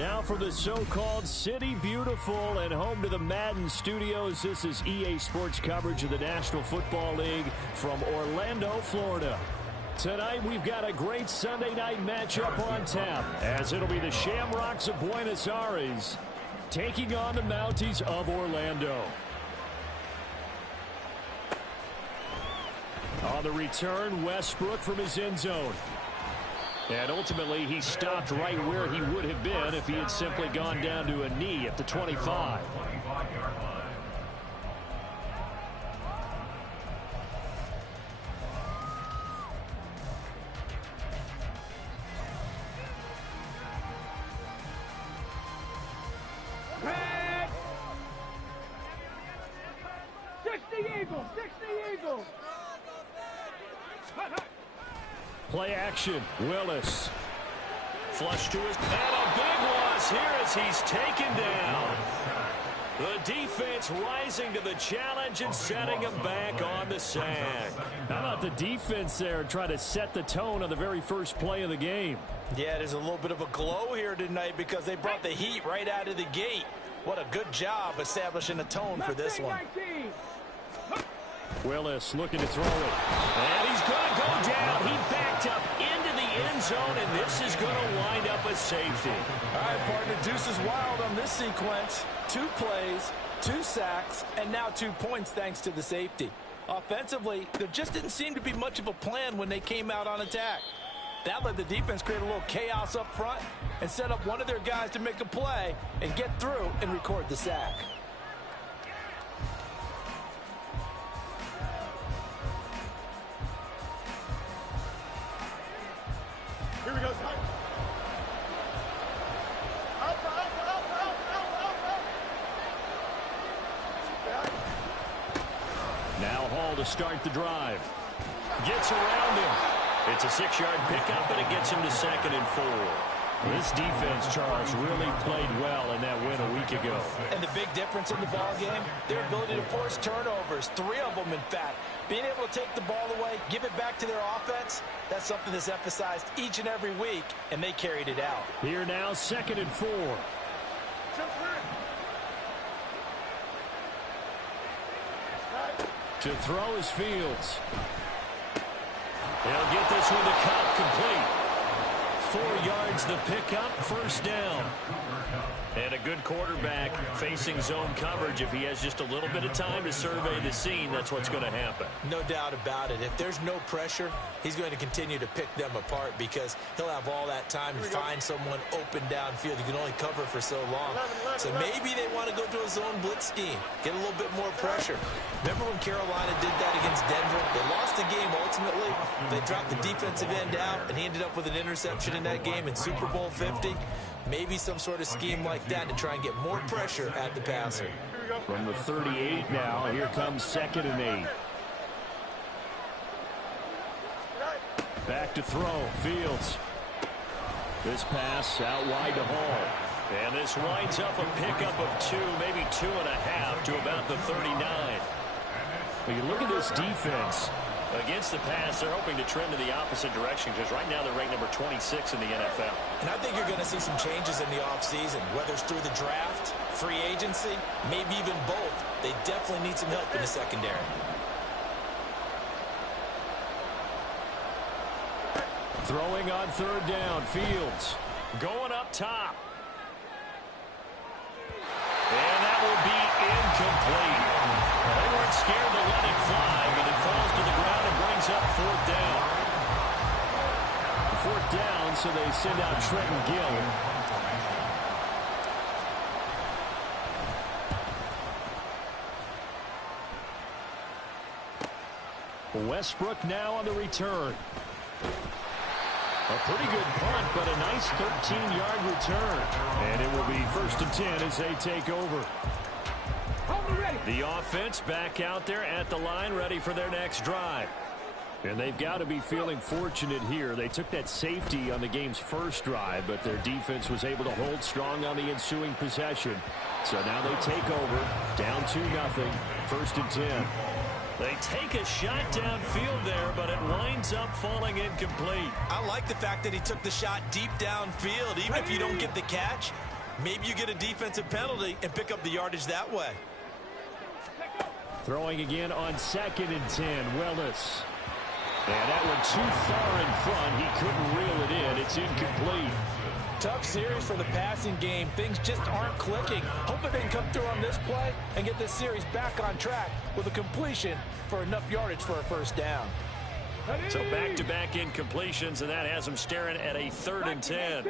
Now for the so-called City Beautiful and home to the Madden Studios. This is EA Sports coverage of the National Football League from Orlando, Florida. Tonight we've got a great Sunday night matchup on tap, as it'll be the Shamrocks of Buenos Aires taking on the Mounties of Orlando. On the return, Westbrook from his end zone. And ultimately, he stopped right where he would have been if he had simply gone down to a knee at the 25. Red! 60 Eagles! 60 Eagles! Play action, Willis. Flush to his, and a big loss here as he's taken down. The defense rising to the challenge and setting him back on the sack. How about the defense there trying to set the tone on the very first play of the game? Yeah, there's a little bit of a glow here tonight because they brought the heat right out of the gate. What a good job establishing a tone for this one. Willis looking to throw it. And he's going to go down. He backed up into the end zone, and this is going to wind up a safety. All right, partner, deuce is wild on this sequence. 2 plays, 2 sacks, and now 2 points thanks to the safety. Offensively, there just didn't seem to be much of a plan when they came out on attack. That let the defense create a little chaos up front and set up one of their guys to make a play and get through and record the sack. Here we go. Now Hall to start the drive. Gets around him. It's a 6-yard pickup, and it gets him to 2nd and 4. This defense, Charles, really played well in that win a week ago. And the big difference in the ball game, their ability to force turnovers, 3 of them, in fact. Being able to take the ball away, give it back to their offense, that's something that's emphasized each and every week, and they carried it out. Here now, 2nd and 4. To throw is Fields. They'll get this one to Cup, complete. 4 yards the pickup, 1st down. And a good quarterback facing zone coverage. If he has just a little bit of time to survey the scene, that's what's going to happen. No doubt about it. If there's no pressure, he's going to continue to pick them apart because he'll have all that time to find someone open downfield. You can only cover for so long. So maybe they want to go to a zone blitz scheme, get a little bit more pressure. Remember when Carolina did that against Denver? They lost the game ultimately. They dropped the defensive end out, and he ended up with an interception in that game in Super Bowl 50. Maybe some sort of scheme like that to try and get more pressure at the passer. From the 38 now, here comes 2nd and 8. Back to throw, Fields. This pass out wide to Hall. And this winds up a pickup of 2, maybe 2.5 to about the 39. When you look at this defense, against the pass, they're hoping to trend in the opposite direction because right now they're ranked number 26 in the NFL. And I think you're going to see some changes in the offseason, whether it's through the draft, free agency, maybe even both. They definitely need some help in the secondary. throwing on 3rd down, Fields. Going up top. And that will be incomplete. They weren't scared to let it fly, but it falls to the ground and brings up 4th down. 4th down, so they send out Trenton Gill. Westbrook now on the return. A pretty good punt, but a nice 13-yard return. And it will be 1st and 10 as they take over. The offense back out there at the line, ready for their next drive. And they've got to be feeling fortunate here. They took that safety on the game's first drive, but their defense was able to hold strong on the ensuing possession. So now they take over, down 2-0, 1st and 10. They take a shot downfield there, but it winds up falling incomplete. I like the fact that he took the shot deep downfield. Even if you don't get the catch, Maybe you get a defensive penalty and pick up the yardage that way. Throwing again on 2nd and 10, Willis. And that one too far in front. He couldn't reel it in. It's incomplete. Tough series for the passing game. Things just aren't clicking. Hoping they can come through on this play and get this series back on track with a completion for enough yardage for a first down. So back-to-back incompletions, and that has them staring at a 3rd and 10.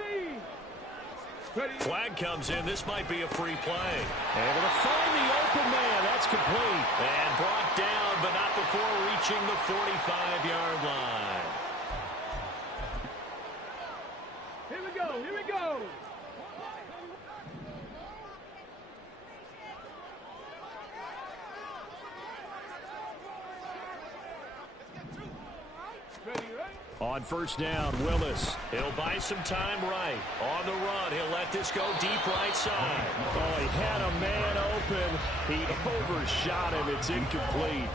Flag comes in. This might be a free play. Able to find the open man. That's complete. And brought down, but not before reaching the 45-yard line. Here we go. Here we go. On 1st down, Willis. He'll buy some time right. On the run, he'll let this go deep right side. Oh, he had a man open. He overshot him. It's incomplete.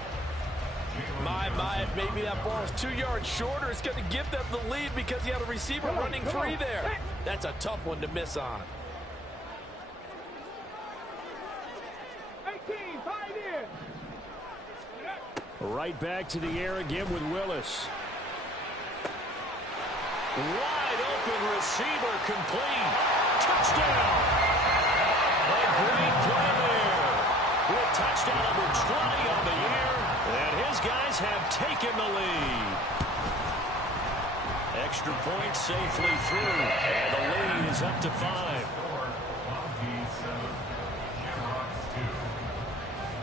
My, maybe that ball is 2 yards shorter. It's going to give them the lead because he had a receiver running free there. That's a tough one to miss on. 18, 5 in. Right back to the air again with Willis. Wide open receiver complete. Touchdown. A great play there. With touchdown number 20 on the year. And his guys have taken the lead. Extra point safely through. And the lead is up to 5.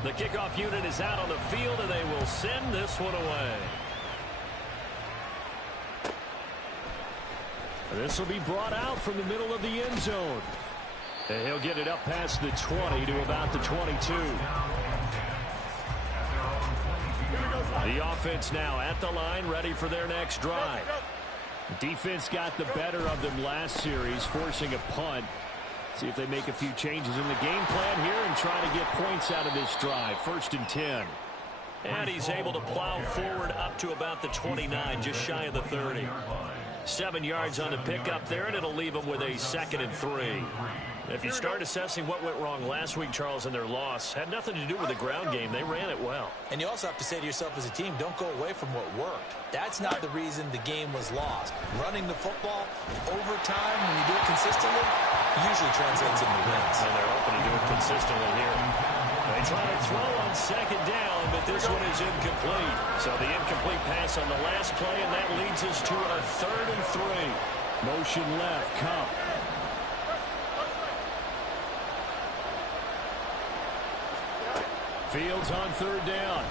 The kickoff unit is out on the field, and they will send this one away. This will be brought out from the middle of the end zone. And he'll get it up past the 20 to about the 22. The offense now at the line, ready for their next drive. Defense got the better of them last series, forcing a punt. See if they make a few changes in the game plan here and try to get points out of this drive. 1st and 10. And he's able to plow forward up to about the 29, just shy of the 30. 7 yards on the pickup there, and it'll leave them with a 2nd and 3. If you start assessing what went wrong last week, Charles, in their loss, had nothing to do with the ground game. They ran it well. And you also have to say to yourself as a team, don't go away from what worked. That's not the reason the game was lost. Running the football over time, when you do it consistently, usually translates into wins. And they're hoping to do it consistently here. They try to throw on 2nd down, but this one is incomplete. So the incomplete pass on the last play, and that leads us to a 3rd and 3. Motion left, Cup. Fields on 3rd down.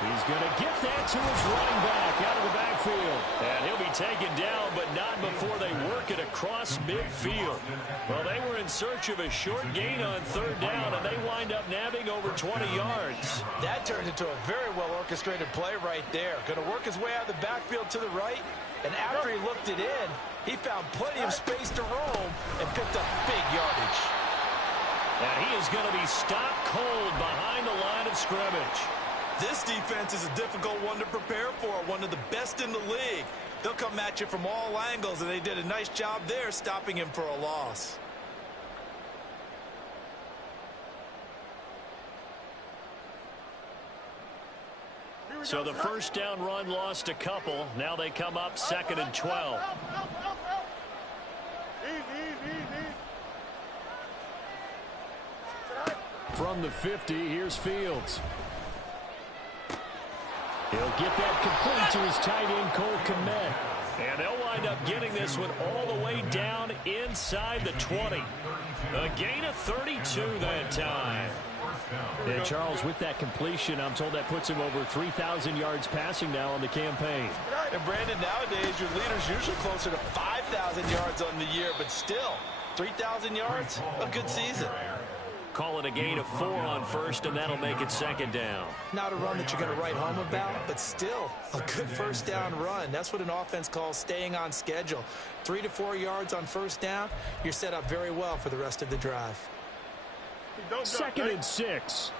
He's going to get that to his running back out of the backfield. And he'll be taken down, but not before they work it across midfield. Well, they were in search of a short gain on 3rd down, and they wind up nabbing over 20 yards. That turned into a very well-orchestrated play right there. Going to work his way out of the backfield to the right, and after he looked it in, he found plenty of space to roam and picked up big yardage. And he is going to be stopped cold behind the line of scrimmage. This defense is a difficult one to prepare for, one of the best in the league. They'll come at you from all angles, and they did a nice job there stopping him for a loss. So the 1st down run lost a couple. Now they come up 2nd and 12. From the 50, here's Fields. He'll get that complete to his tight end, Cole Kmet. And they'll wind up getting this one all the way down inside the 20. A gain of 32 that time. And Charles, with that completion, I'm told that puts him over 3,000 yards passing now on the campaign. And Brandon, nowadays your leader's usually closer to 5,000 yards on the year, but still, 3,000 yards, a good season. Call it a gain of 4 on 1st, and that'll make it 2nd down. Not a run that you're going to write home about, but still a good 1st down run. That's what an offense calls staying on schedule. 3 to 4 yards on 1st down, you're set up very well for the rest of the drive. 2nd and 6.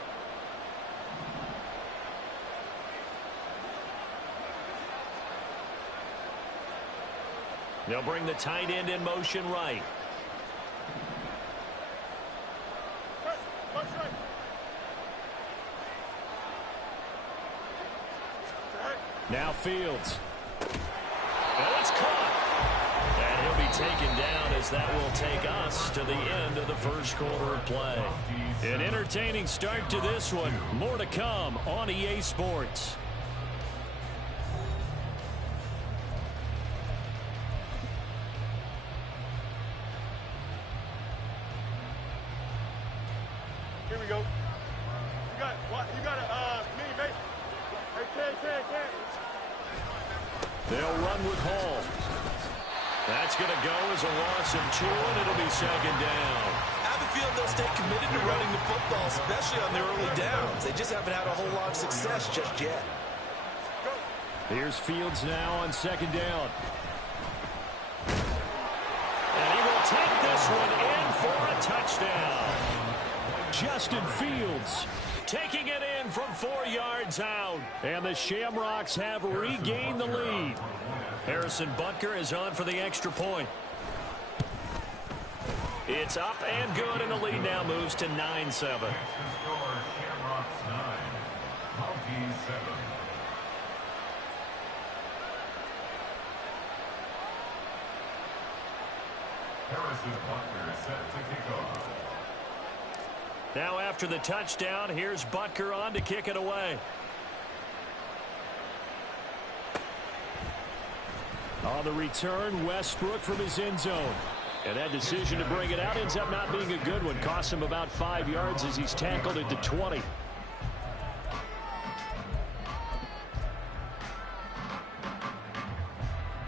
They'll bring the tight end in motion right. Now Fields. Well, it's caught. And he'll be taken down as that will take us to the end of the first quarter of play. An entertaining start to this one. More to come on EA Sports. Here we go. You got a mini base. Hey, 10. They'll run with Hall. That's going to go as a loss of 2, and it'll be second down. I have a feeling they'll stay committed to running the football, especially on their early downs. They just haven't had a whole lot of success just yet. Here's Fields now on second down. And he will take this one in for a touchdown. Justin Fields Taking it in from 4 yards out. and the Shamrocks have regained the lead. Harrison Butker is on for the extra point. It's up and good, and the lead now moves to 9-7. Mounties 7. Harrison Butker is set to kick off. Now after the touchdown, here's Butker on to kick it away. On the return, Westbrook from his end zone. And that decision to bring it out ends up not being a good one. Cost him about 5 yards as he's tackled at the 20.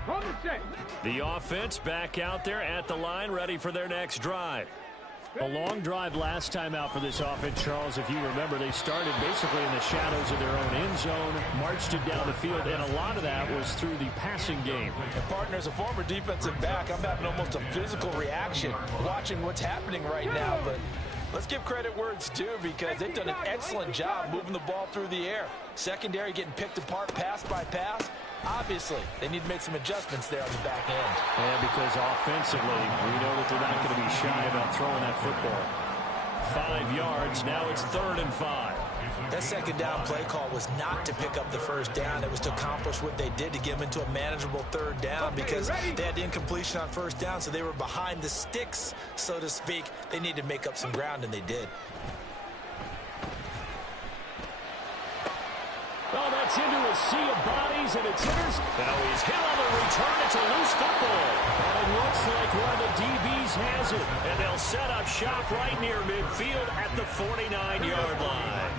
Hold the check. The offense back out there at the line, ready for their next drive. A long drive last time out for this offense, Charles. If you remember, they started basically in the shadows of their own end zone, marched it down the field, and a lot of that was through the passing game. And partner, as a former defensive back, I'm having almost a physical reaction watching what's happening right now. But let's give credit where it's due, because they've done an excellent job moving the ball through the air. Secondary getting picked apart pass by pass. Obviously, they need to make some adjustments there on the back end. And because offensively, we know that they're not going to be shy about throwing that football. 5 yards, now it's 3rd and 5. That second down play call was not to pick up the first down. It was to accomplish what they did, to get them into a manageable 3rd down, because they had incompletion on first down, so they were behind the sticks, so to speak. They needed to make up some ground, and they did. Oh, that's into a sea of bodies, and it's hitters. Now he's hit on the return. It's a loose football. And it looks like one of the DBs has it. And they'll set up shop right near midfield at the 49-yard line.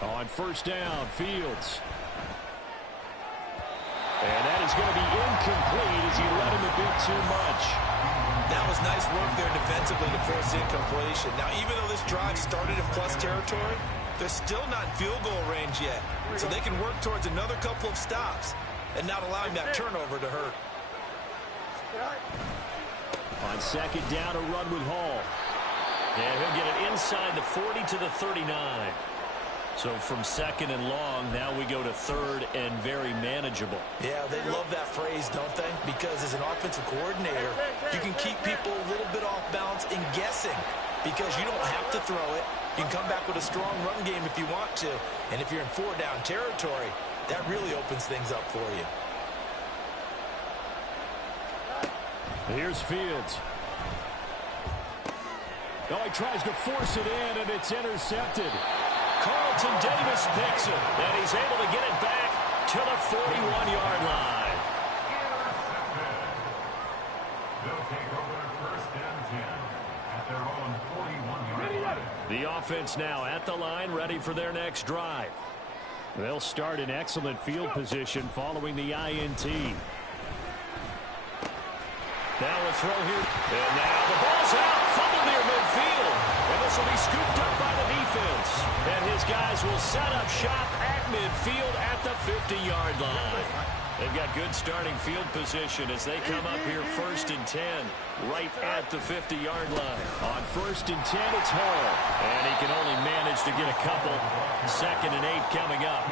On first down, Fields. And that is going to be incomplete as he let him a bit too much. That was nice work there defensively to force incompletion. Now, even though this drive started in plus territory, they're still not in field goal range yet. So they can work towards another couple of stops and not allowing that turnover to hurt. On second down, a run with Hall. And he'll get it inside the 40 to the 39. So from second and long, now we go to 3rd and very manageable. Yeah, they love that phrase, don't they? Because as an offensive coordinator, you can keep people a little bit off balance and guessing, because you don't have to throw it. You can come back with a strong run game if you want to. And if you're in 4-down territory, that really opens things up for you. Here's Fields. Oh, he tries to force it in, and it's intercepted. Carlton Davis picks it, and he's able to get it back to the 41-yard line. They'll take over 1st and 10 at their own 41-yard line. The offense now at the line, ready for their next drive. They'll start in excellent field position following the INT. Now a throw here. And now the ball's out. Fumble near midfield. And this will be scooped up by the defense. And his guys will set up shop at midfield at the 50-yard line. They've got good starting field position as they come up here 1st and 10, right at the 50-yard line. On 1st and 10, it's Hall. And he can only manage to get a couple. 2nd and 8 coming up.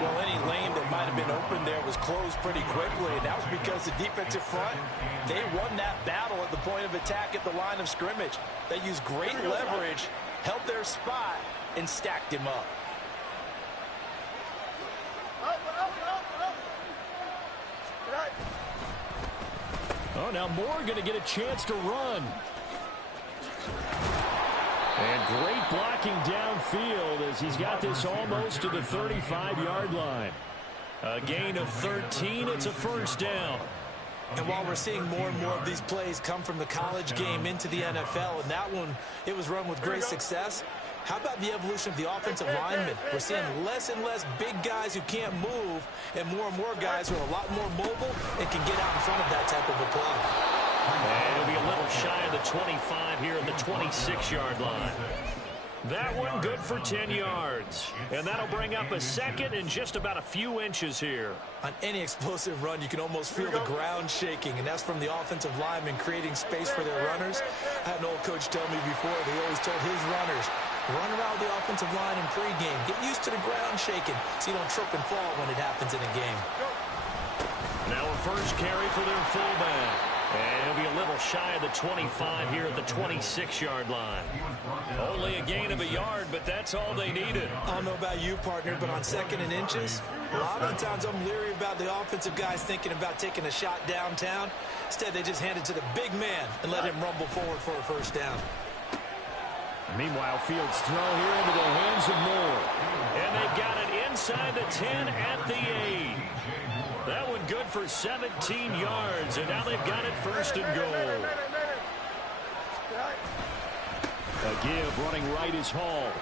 Well, any lane that might have been open there was closed pretty quickly, and that was because the defensive front, they won that battle at the point of attack at the line of scrimmage. They used great leverage, held their spot, and stacked him up. Oh, now Moore going to get a chance to run. And great blocking downfield as he's got this almost to the 35-yard line. A gain of 13. It's a 1st down. And while we're seeing more and more of these plays come from the college game into the NFL, and that one, it was run with great success, how about the evolution of the offensive linemen? We're seeing less and less big guys who can't move and more guys who are a lot more mobile and can get out in front of that type of a play. And it'll be a little shy of the 25 here at the 26-yard line. That one good for 10 yards. And that'll bring up a 2nd and just about a few inches here. On any explosive run, you can almost feel the ground shaking, and that's from the offensive linemen creating space for their runners. I had an old coach tell me before, they always told his runners, run around the offensive line in pregame. Get used to the ground shaking so you don't trip and fall when it happens in a game. Now a first carry for their fullback. And he'll be a little shy of the 25 here at the 26-yard line. Only a gain of a yard, but that's all they needed. I don't know about you, partner, but on 2nd and inches, a lot of times I'm leery about the offensive guys thinking about taking a shot downtown. Instead, they just hand it to the big man and let him rumble forward for a 1st down. Meanwhile, Fields throw here into the hands of Moore. And they've got it inside the 10 at the 8. That one good for 17 yards, and now they've got it 1st and goal. A give running right is Hall.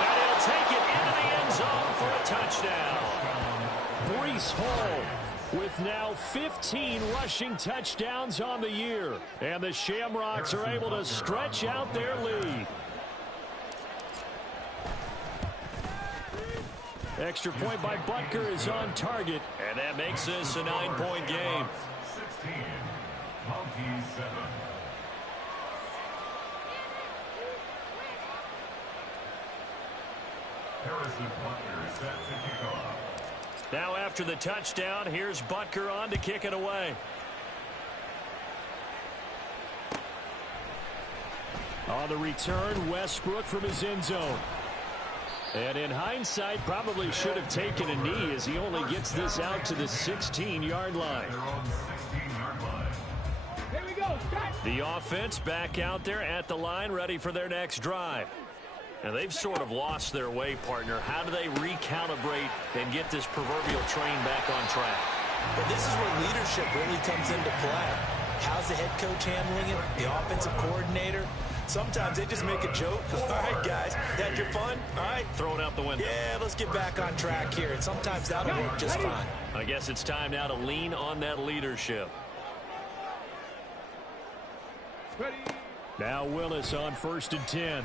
And he'll take it into the end zone for a touchdown. Breece Hall with now 15 rushing touchdowns on the year. And the Shamrocks are able to stretch out their lead. Extra point by Butker is on target. And that makes this a 9-point game. 16, Mounties 7. Harrison Butker set to kick off. Now after the touchdown, here's Butker on to kick it away. On the return, Westbrook from his end zone. And in hindsight, probably should have taken a knee as he only gets this out to the 16-yard line. The offense back out there at the line, ready for their next drive. And they've sort of lost their way, partner. How do they recalibrate and get this proverbial train back on track? But this is where leadership really comes into play. How's the head coach handling it? The offensive coordinator? Sometimes they just make a joke. All right, guys, had your fun? All right. Throw it out the window. Yeah, let's get back on track here. And sometimes that'll work just fine. I guess it's time now to lean on that leadership. Now Willis on 1st and 10.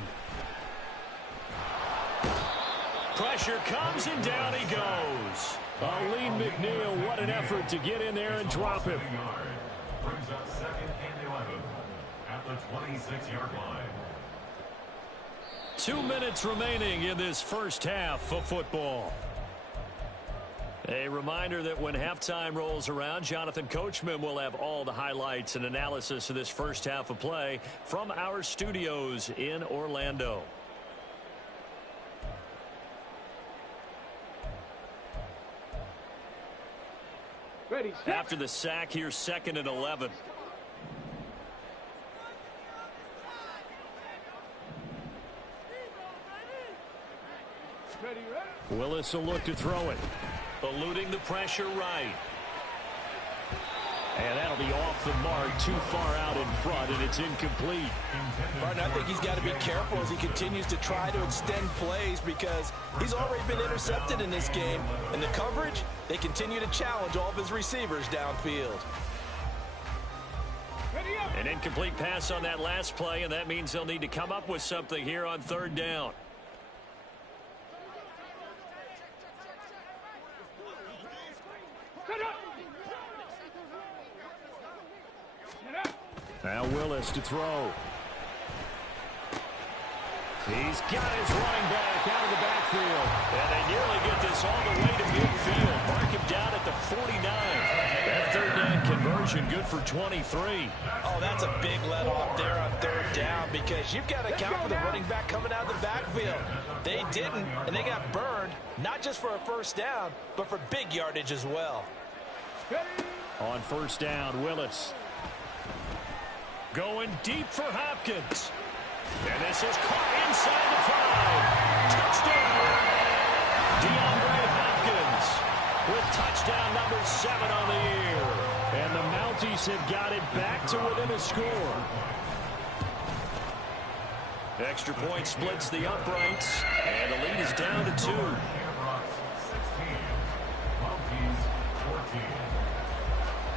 Pressure comes and down he goes. Aleem McNeil, what an effort to get in there and drop him. Brings up 2nd and 11 at the 26-yard line. 2 minutes remaining in this first half of football. A reminder that when halftime rolls around, Jonathan Coachman will have all the highlights and analysis of this first half of play from our studios in Orlando. After the sack, here's 2nd and 11. Willis will look to throw it. Eluding the pressure right. And that'll be off the mark, too far out in front, and it's incomplete. Martin, I think he's got to be careful as he continues to try to extend plays because he's already been intercepted in this game. And the coverage, they continue to challenge all of his receivers downfield. An incomplete pass on that last play, and that means they'll need to come up with something here on 3rd down. Now Willis to throw. He's got his running back out of the backfield. And they nearly get this all the way to midfield. Mark him down at the 49. That third down conversion good for 23. Oh, that's a big let off there on third down because you've got to account for the running back coming out of the backfield. They didn't, and they got burned, not just for a first down, but for big yardage as well. On first down, Willis. Going deep for Hopkins. And this is caught inside the 5. Touchdown! DeAndre Hopkins with touchdown number 7 on the year. And the Mounties have got it back to within a score. Extra point splits the uprights, and the lead is down to 2. 16, Mounties 14.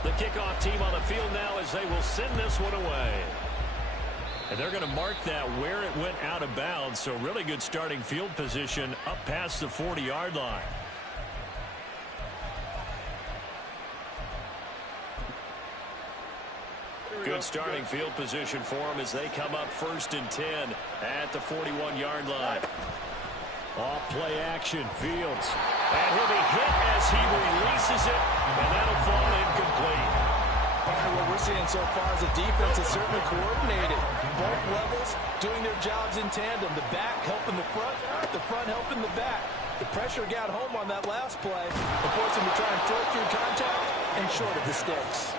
The kickoff team on the field now as they will send this one away. And they're going to mark that where it went out of bounds, so really good starting field position up past the 40-yard line. Good starting field position for them as they come up 1st and 10 at the 41-yard line. Off play action, Fields. And he'll be hit as he releases it, and that'll fall incomplete. What we're seeing so far is a defense is certainly coordinated. Both levels doing their jobs in tandem. The back helping the front helping the back. The pressure got home on that last play. It forced him to try and throw through contact and short of the sticks.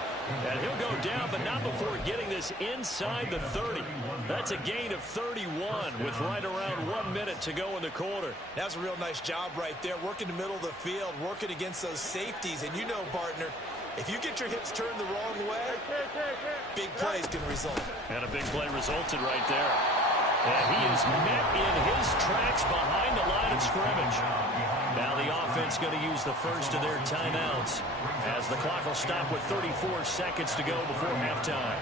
And he'll go down, but not before getting this inside the 30. That's a gain of 31 with right around 1 minute to go in the quarter. That's a real nice job right there, working the middle of the field, working against those safeties. And you know, partner, if you get your hips turned the wrong way, big plays can result. And a big play resulted right there. And he is met in his tracks behind the line of scrimmage. Now the offense going to use the first of their timeouts as the clock will stop with 34 seconds to go before halftime.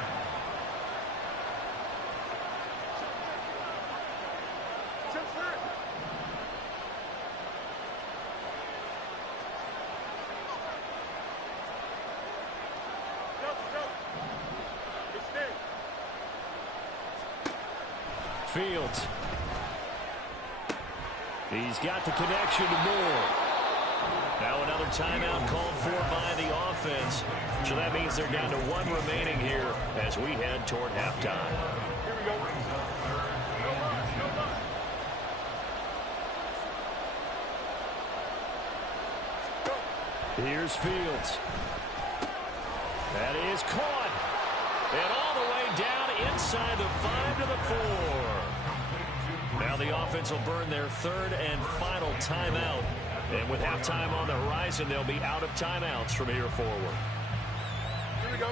Fields. He's got the connection to Moore. Now another timeout called for by the offense. So that means they're down to 1 remaining here as we head toward halftime. Here we go. Here's Fields. That is caught. And all the way down inside the 5 to the 4. Now the offense will burn their 3rd and final timeout. And with halftime on the horizon, they'll be out of timeouts from here forward. Here we go.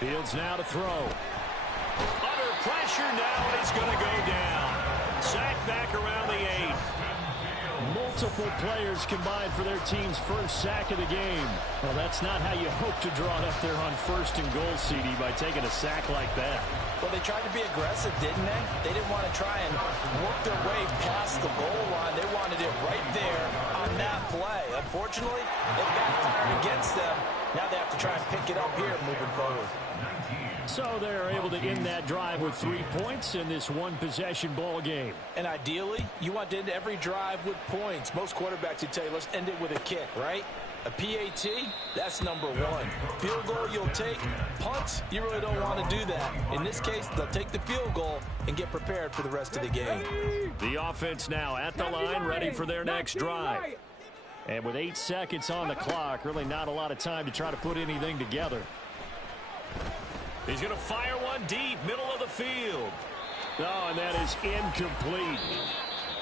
Fields now to throw. Under pressure now, and he's going to go down. Sacked back around the 8. Multiple players combined for their team's first sack of the game. Well, that's not how you hope to draw it up there on 1st and goal, CD, by taking a sack like that. Well, they tried to be aggressive, didn't they? They didn't want to try and work their way past the goal line. They wanted it right there on that play. Unfortunately, it backfired against them. Now they have to try and pick it up here moving forward. So they're able to end that drive with 3 points in this one-possession ball game. And ideally, you want to end every drive with points. Most quarterbacks would tell you, let's end it with a kick, right? A PAT, that's number 1. Field goal you'll take. Punts, you really don't want to do that. In this case, they'll take the field goal and get prepared for the rest of the game. The offense now at the line, ready for their next drive. And with 8 seconds on the clock, really not a lot of time to try to put anything together. He's going to fire one deep, middle of the field. Oh, and that is incomplete.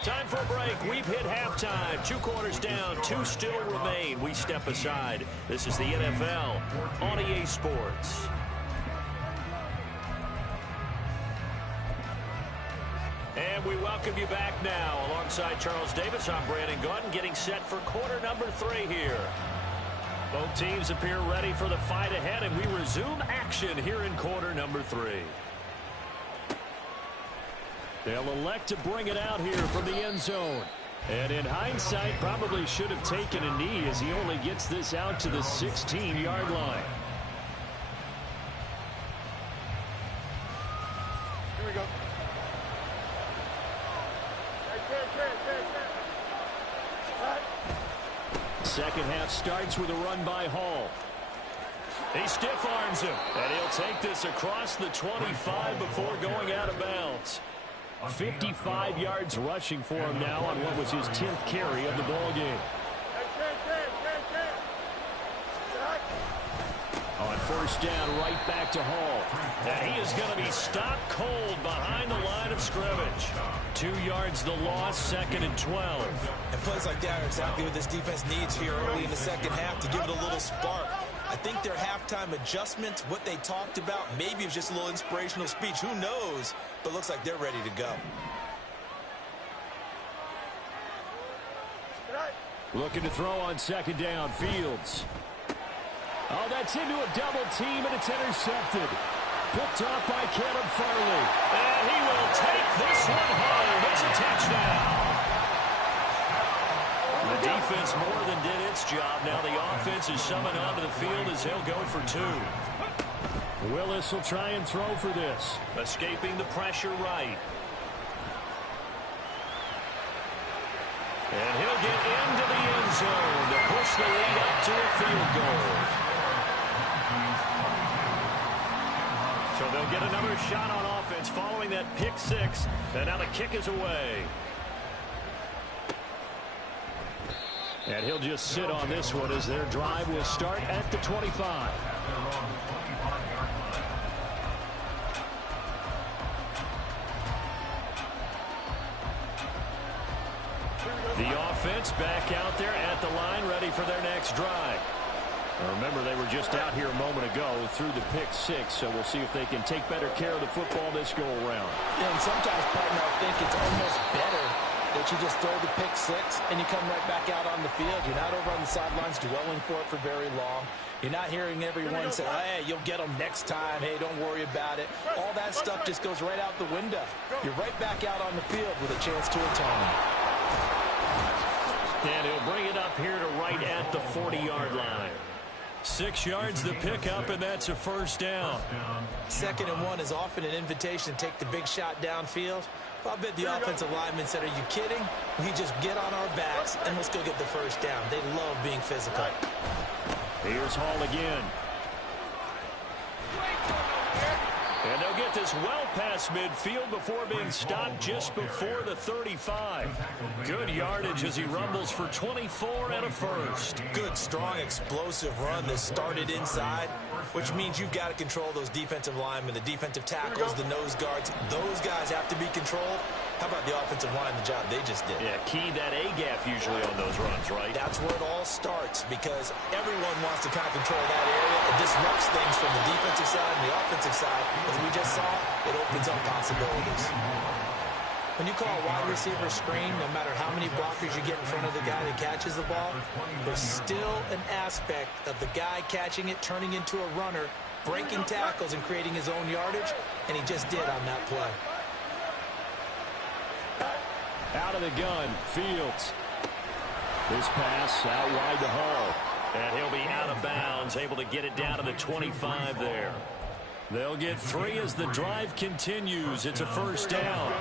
Time for a break. We've hit halftime. 2 quarters down, 2 still remain. We step aside. This is the NFL on EA Sports. And we welcome you back now. Alongside Charles Davis, I'm Brandon Gaudin, getting set for quarter number 3 here. Both teams appear ready for the fight ahead, and we resume action here in quarter number 3. They'll elect to bring it out here from the end zone. And in hindsight, probably should have taken a knee as he only gets this out to the 16-yard line. Here we go. Second half starts with a run by Hall. He stiff arms him, and he'll take this across the 25 before going out of bounds. 55 yards rushing for him now on what was his 10th carry of the ball game. On first down, right back to Hall. And he is going to be stopped cold behind the line of scrimmage. 2 yards the loss, second and 12. And plays like that are exactly what this defense needs here early in the second half to give it a little spark. I think their halftime adjustments, what they talked about, maybe it was just a little inspirational speech. Who knows? But looks like they're ready to go. Looking to throw on second down, Fields. Oh, that's into a double team, and it's intercepted. Picked off by Caleb Farley. And he will take this one home. It's a touchdown. The defense more than did its job. Now the offense is summoned onto the field as he'll go for two. Willis will try and throw for this. Escaping the pressure right. And he'll get into the end zone to push the lead up to a field goal. So they'll get another shot on offense following that pick six. And now the kick is away. And he'll just sit on this one as their drive will start at the 25. The offense back out there at the line, ready for their next drive. Now remember, they were just out here a moment ago through the pick six, so we'll see if they can take better care of the football this go around. Yeah, and sometimes, partner, I think it's almost better that you just throw the pick six and you come right back out on the field. You're not over on the sidelines dwelling for it for very long. You're not hearing everyone say, hey, you'll get them next time. Hey, don't worry about it. All that stuff just goes right out the window. You're right back out on the field with a chance to atone. And he'll bring it up here to right at the 40-yard line. 6 yards the pickup, and that's a first down. 2nd and 1 is often an invitation to take the big shot downfield. I'll bet the offensive lineman said, are you kidding? We just get on our backs and let's go get the first down. They love being physical. Here's Hall again. And they'll get this well past midfield before being stopped just before the 35. Good yardage as he rumbles for 24 and a first. Good, strong, explosive run that started inside, which means you've got to control those defensive linemen, the defensive tackles, the nose guards. Those guys have to be controlled. How about the offensive line, the job they just did? Yeah, key that A-gap usually on those runs, right? That's where it all starts because everyone wants to kind of control that area. It disrupts things from the defensive side and the offensive side. As we just saw, it opens up possibilities. When you call a wide receiver screen, no matter how many blockers you get in front of the guy that catches the ball, there's still an aspect of the guy catching it, turning into a runner, breaking tackles and creating his own yardage, and he just did on that play. Out of the gun, Fields. This pass out wide to Hall. And he'll be out of bounds, able to get it down to the 25 there. They'll get 3 as the drive continues. It's a first down.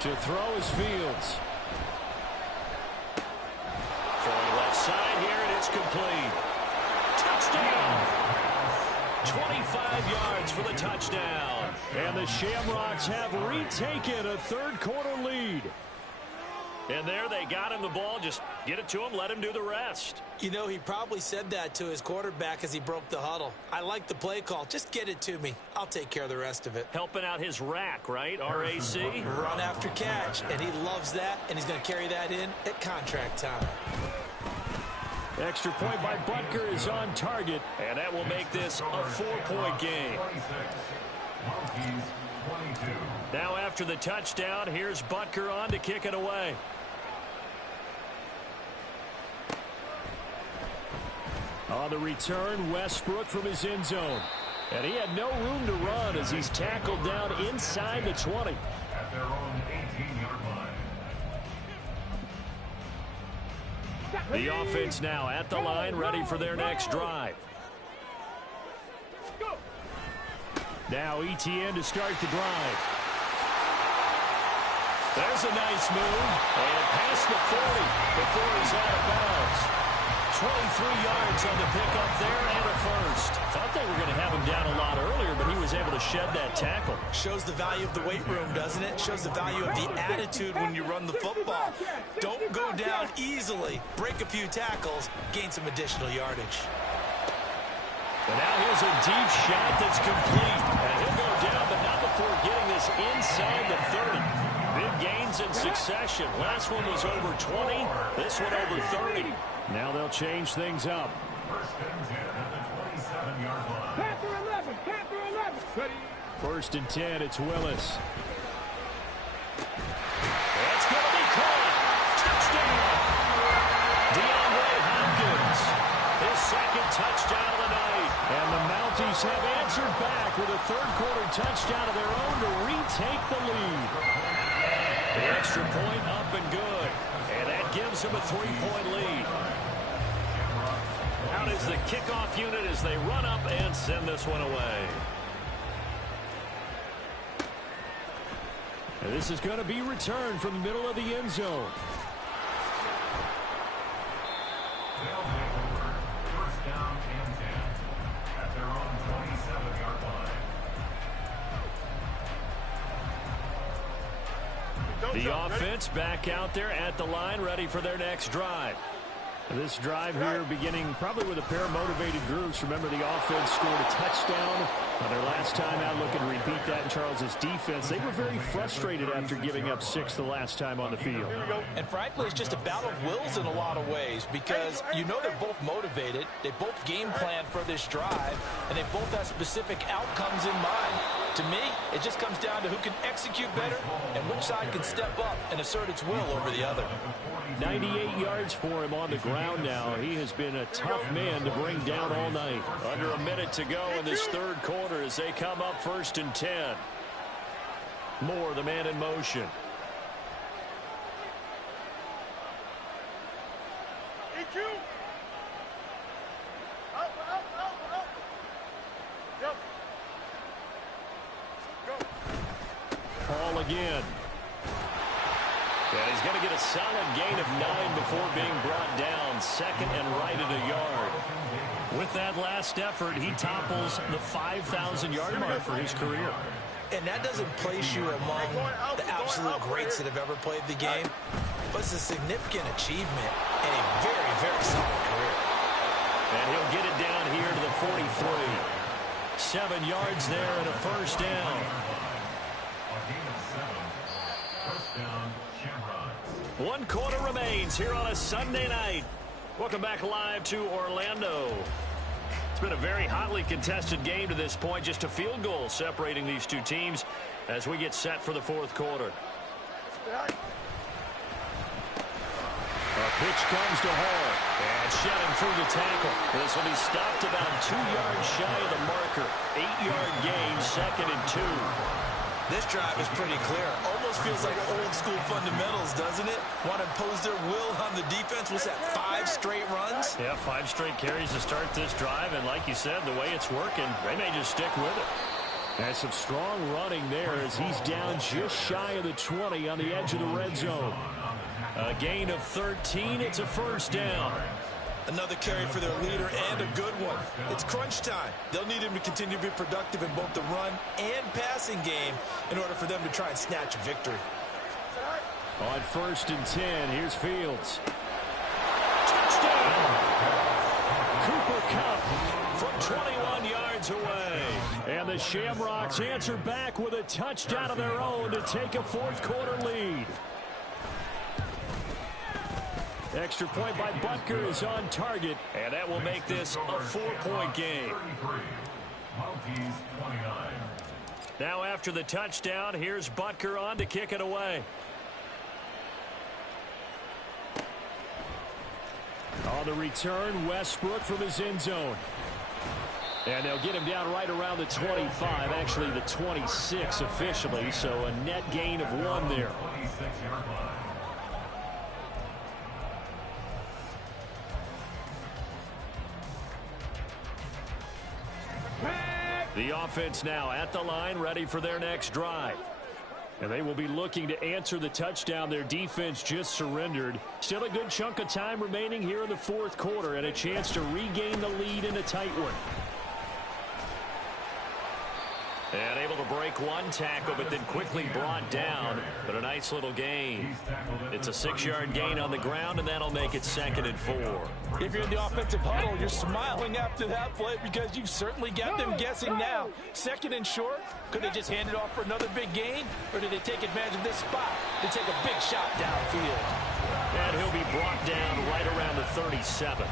To throw is Fields. Throwing left side here, and it's complete. Touchdown! 25 yards for the touchdown. And the Shamrocks have retaken a third-quarter lead. And there they got him the ball. Just get it to him, let him do the rest. You know, he probably said that to his quarterback as he broke the huddle. I like the play call. Just get it to me. I'll take care of the rest of it. Helping out his rack, right? RAC? Run after catch. And he loves that, and he's going to carry that in at contract time. Extra point by Butker is on target, and that will make this a 4-point game. Now after the touchdown, here's Butker on to kick it away. On the return, Westbrook from his end zone. And he had no room to run as he's tackled down inside the 20. At their own 18-yard line. The offense now at the line, ready for their next drive. Now ETN to start the drive. There's a nice move. And past the 40 before he's out of bounds. 23 yards on the pickup there and a first. Thought they were going to have him down a lot earlier, but he was able to shed that tackle. Shows the value of the weight room, doesn't it? Shows the value of the attitude when you run the football. Don't go down easily. Break a few tackles. Gain some additional yardage. And now here's a deep shot that's complete. And he'll go down, but not before getting this inside the 30. Big gains in succession. Last one was over 20. This one over 30. Now they'll change things up. First and 10 at the 27-yard line. Panther 11. Panther 11. Ready. First and 10, it's Willis. That's going to be caught. Touchdown. DeAndre Hopkins. His second touchdown of the night. And the Mounties have answered back with a third-quarter touchdown of their own to retake the lead. The extra point up and good. And that gives them a 3-point lead. Out is the kickoff unit as they run up and send this one away. And this is going to be returned from the middle of the end zone. They'll take over. First down and 10 at their own 27-yard line. The offense back out there at the line, ready for their next drive. This drive here beginning probably with a pair of motivated groups. Remember, the offense scored a touchdown on their last time out. Looking to repeat that in Charles's defense. They were very frustrated after giving up 6 the last time on the field. And frankly, it's just a battle of wills in a lot of ways because you know they're both motivated. They both game plan for this drive, and they both have specific outcomes in mind. To me, it just comes down to who can execute better and which side can step up and assert its will over the other. 98 yards for him on the ground now. He has been a tough man to bring down all night. Under a minute to go in this third quarter as they come up first and 10. Moore, the man in motion. EQ. Up. Yep. Go. Paul again. And he's going to get a solid gain of 9 before being brought down. Second and right at a yard. With that last effort, he topples the 5,000-yard mark for his career. And that doesn't place you among the absolute greats that have ever played the game, but it's a significant achievement and a very, very solid career. And he'll get it down here to the 43. 7 yards there and a first down. A gain of 7. First down, Shamrocks. 1 quarter remains here on a Sunday night. Welcome back live to Orlando. It's been a very hotly contested game to this point. Just a field goal separating these two teams as we get set for the fourth quarter. A pitch comes to Hall. And shedding through the tackle. This will be stopped about 2 yards shy of the marker. 8-yard gain, second and 2. This drive is pretty clear. Almost feels like old school fundamentals, doesn't it? Want to impose their will on the defense. What's that, 5 straight runs? Yeah, 5 straight carries to start this drive. And like you said, the way it's working, they may just stick with it. And some strong running there as he's down just shy of the 20 on the edge of the red zone. A gain of 13. It's a first down. Another carry for their leader and a good one. It's crunch time. They'll need him to continue to be productive in both the run and passing game in order for them to try and snatch a victory. On first and 10, here's Fields. Touchdown! Cooper Kupp from 21 yards away. And the Shamrocks answer back with a touchdown of their own to take a fourth quarter lead. Extra point by Butker is on target, and that will make this a 4-point game. 33. Mounties 29. Now after the touchdown, here's Butker on to kick it away. On the return, Westbrook from his end zone. And they'll get him down right around the 25, actually the 26 officially, so a net gain of 1 there. The offense now at the line, ready for their next drive. And they will be looking to answer the touchdown their defense just surrendered. Still a good chunk of time remaining here in the fourth quarter and a chance to regain the lead in a tight one. And able to break one tackle, but then quickly brought down. But a nice little gain. It's a 6-yard gain on the ground, and that'll make it 2nd and 4. If you're in the offensive huddle, you're smiling after that play because you've certainly got them guessing now. 2nd and short, could they just hand it off for another big gain? Or did they take advantage of this spot to take a big shot downfield? And he'll be brought down right around the 37.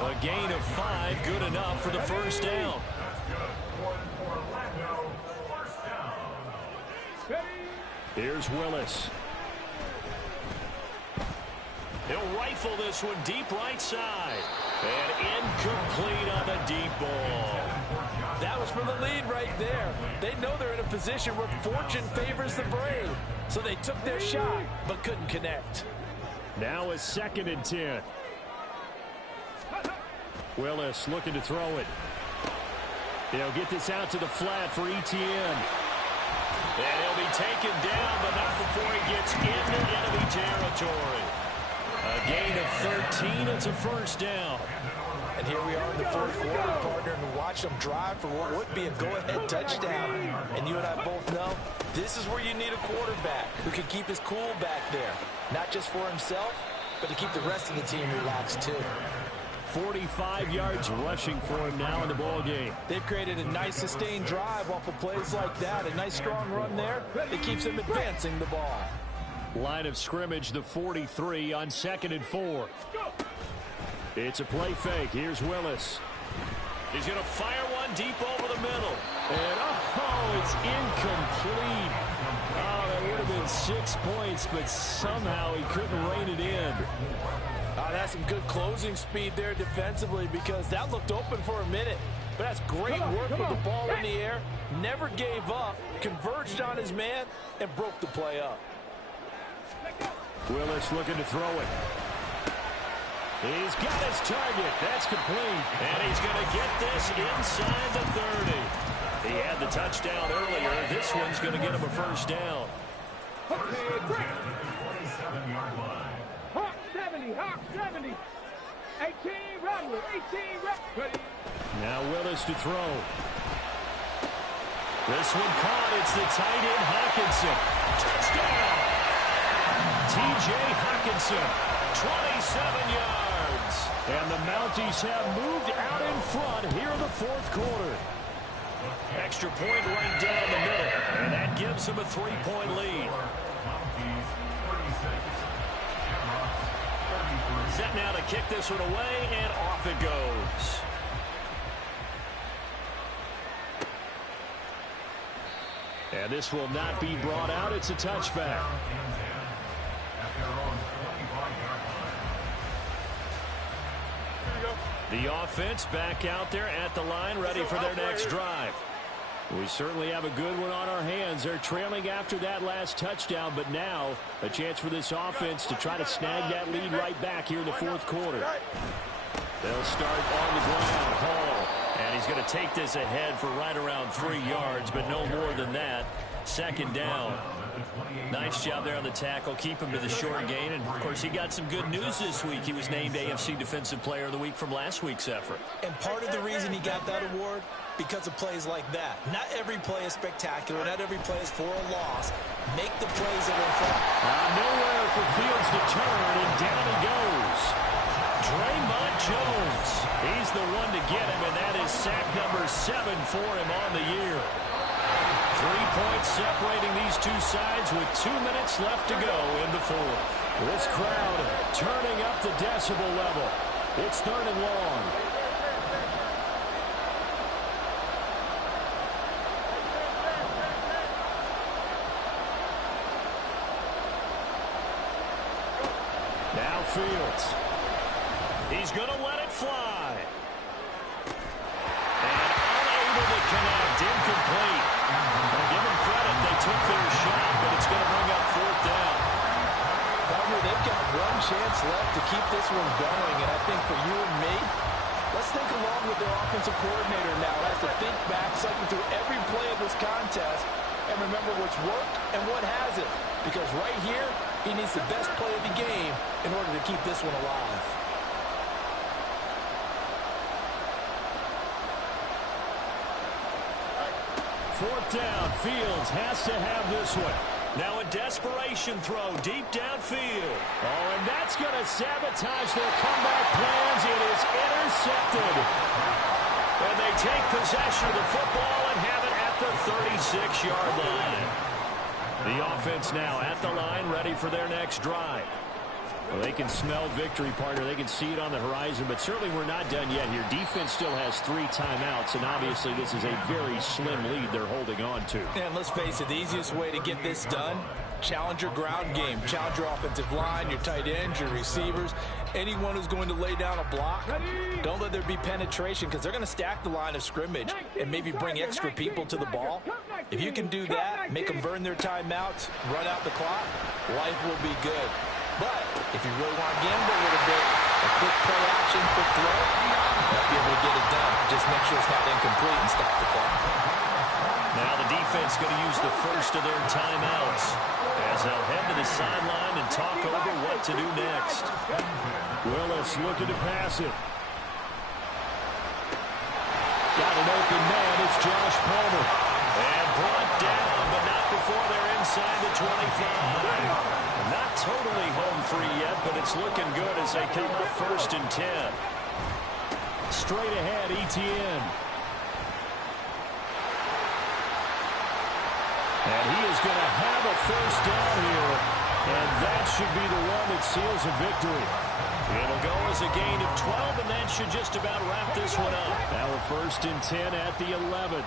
A gain of 5, good enough for the first down. Here's Willis. He'll rifle this one deep right side. And incomplete on the deep ball. That was for the lead right there. They know they're in a position where fortune favors the brave. So they took their shot, but couldn't connect. Now a 2nd and 10. Willis looking to throw it. They'll get this out to the flat for Etienne. And he'll be taken down, but not before he gets into enemy territory. A gain of 13. It's a first down. And here we are in the fourth quarter, partner, and watch them drive for what would be a go-ahead touchdown. And you and I both know this is where you need a quarterback who can keep his cool back there. Not just for himself, but to keep the rest of the team relaxed too. 45 yards rushing for him now in the ball game. They've created a nice sustained drive off of plays like that. A nice strong run there that keeps them advancing the ball. Line of scrimmage, the 43 on 2nd and 4. It's a play fake. Here's Willis. He's going to fire one deep over the middle. And it's incomplete. Oh, that would have been 6 points, but somehow he couldn't rein it in. That's some good closing speed there defensively because that looked open for a minute. But that's great work with the ball in the air. Never gave up, converged on his man, and broke the play up. Willis looking to throw it. He's got his target. That's complete. And he's going to get this inside the 30. He had the touchdown earlier. This one's going to get him a first down. Hawk 70, Hawk 70. 18, run with 18, run. Now Willis to throw. This one caught. It's the tight end Hawkinson. Touchdown. T.J. Hawkinson, 27 yards. And the Mounties have moved out in front here in the fourth quarter. Extra point right down the middle. And that gives them a 3-point lead. Set now to kick this one away, and off it goes. And this will not be brought out. It's a touchback. The offense back out there at the line, ready for their next drive. We certainly have a good one on our hands. They're trailing after that last touchdown, but now a chance for this offense to try to snag that lead right back here in the fourth quarter. They'll start on the ground. Hall. And he's going to take this ahead for right around 3 yards, but no more than that. 2nd down. Nice job there on the tackle. Keep him to the short gain. And, of course, he got some good news this week. He was named AFC Defensive Player of the Week from last week's effort. And part of the reason he got that award, because of plays like that. Not every play is spectacular. Not every play is for a loss. Make the plays that are in front. Nowhere for Fields to turn, and down he goes. Draymond Jones. He's the one to get him, and that is sack number 7 for him on the year. 3 points separating these two sides with 2 minutes left to go in the fourth. This crowd turning up the decibel level. It's 3rd and long. Now Fields. He's going to let it fly. And connect. Incomplete. Well, give them credit. They took their shot, but it's going to bring up fourth down. They've got one chance left to keep this one going, and I think for you and me, let's think along with their offensive coordinator now. Has to think back, cycle through every play of this contest, and remember what's worked and what hasn't. Because right here, he needs the best play of the game in order to keep this one alive. Fourth down. Fields has to have this one. Now a desperation throw deep downfield. Oh, and that's going to sabotage their comeback plans. It is intercepted. And they take possession of the football and have it at the 36-yard line. The offense now at the line, ready for their next drive. Well, they can smell victory, partner. They can see it on the horizon, but certainly we're not done yet here. Defense still has 3 timeouts, and obviously this is a very slim lead they're holding on to. And let's face it, the easiest way to get this done, challenge your ground game. Challenge your offensive line, your tight ends, your receivers, anyone who's going to lay down a block. Don't let there be penetration because they're going to stack the line of scrimmage and maybe bring extra people to the ball. If you can do that, make them burn their timeouts, run out the clock, life will be good. But if you really want to gamble a little bit, a quick play action, quick throw, might be able to get it done. Just make sure it's not incomplete and stop the clock. Now the defense going to use the first of their timeouts as they'll head to the sideline and talk over what to do next. Willis looking to pass it. Got an open man. It's Josh Palmer. And brought down, but not before they're inside the 25. Not totally home free yet, but it's looking good as they come up first and 10. Straight ahead, Etienne. And he is going to have a first down here. And that should be the one that seals a victory. It'll go as a gain of 12, and that should just about wrap this one up. Now a first and 10 at the 11.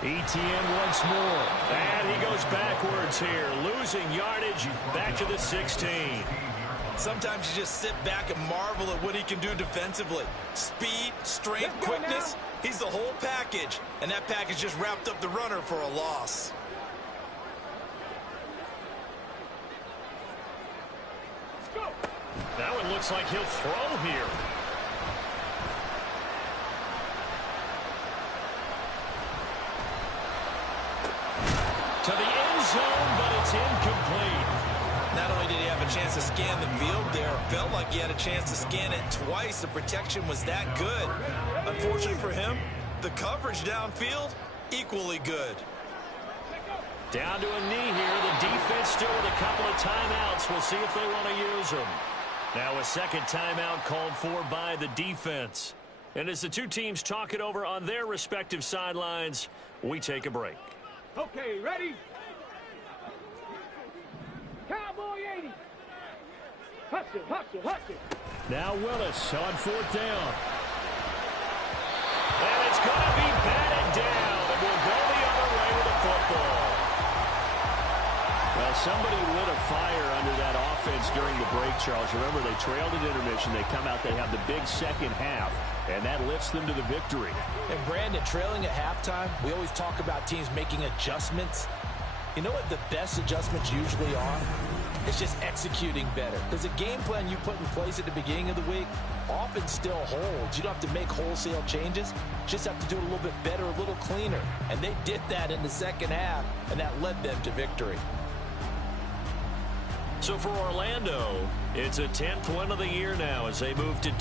Etienne once more. And he goes backwards here, losing yardage back to the 16. Sometimes you just sit back and marvel at what he can do defensively. Speed, strength, quickness, he's the whole package. And that package just wrapped up the runner for a loss. That one looks like he'll throw here. To the end zone, but it's incomplete. Not only did he have a chance to scan the field there, it felt like he had a chance to scan it twice. The protection was that good. Unfortunately for him, the coverage downfield, equally good. Down to a knee here. The defense still with a couple of timeouts. We'll see if they want to use them. Now a second timeout called for by the defense. And as the two teams talk it over on their respective sidelines, we take a break. Okay, ready? Cowboy 80. Hustle, hustle, hustle. Now Willis on fourth down. And it's going to be batted down. And we'll go the other way with the football. Well, somebody lit a fire under that offense during the break, Charles. Remember, they trailed at intermission. They come out, they have the big second half, and that lifts them to the victory. And Brandon, trailing at halftime, we always talk about teams making adjustments. You know what the best adjustments usually are? It's just executing better. Because the game plan you put in place at the beginning of the week often still holds. You don't have to make wholesale changes. Just have to do it a little bit better, a little cleaner. And they did that in the second half, and that led them to victory. So for Orlando, it's a 10th win of the year now as they move to 10.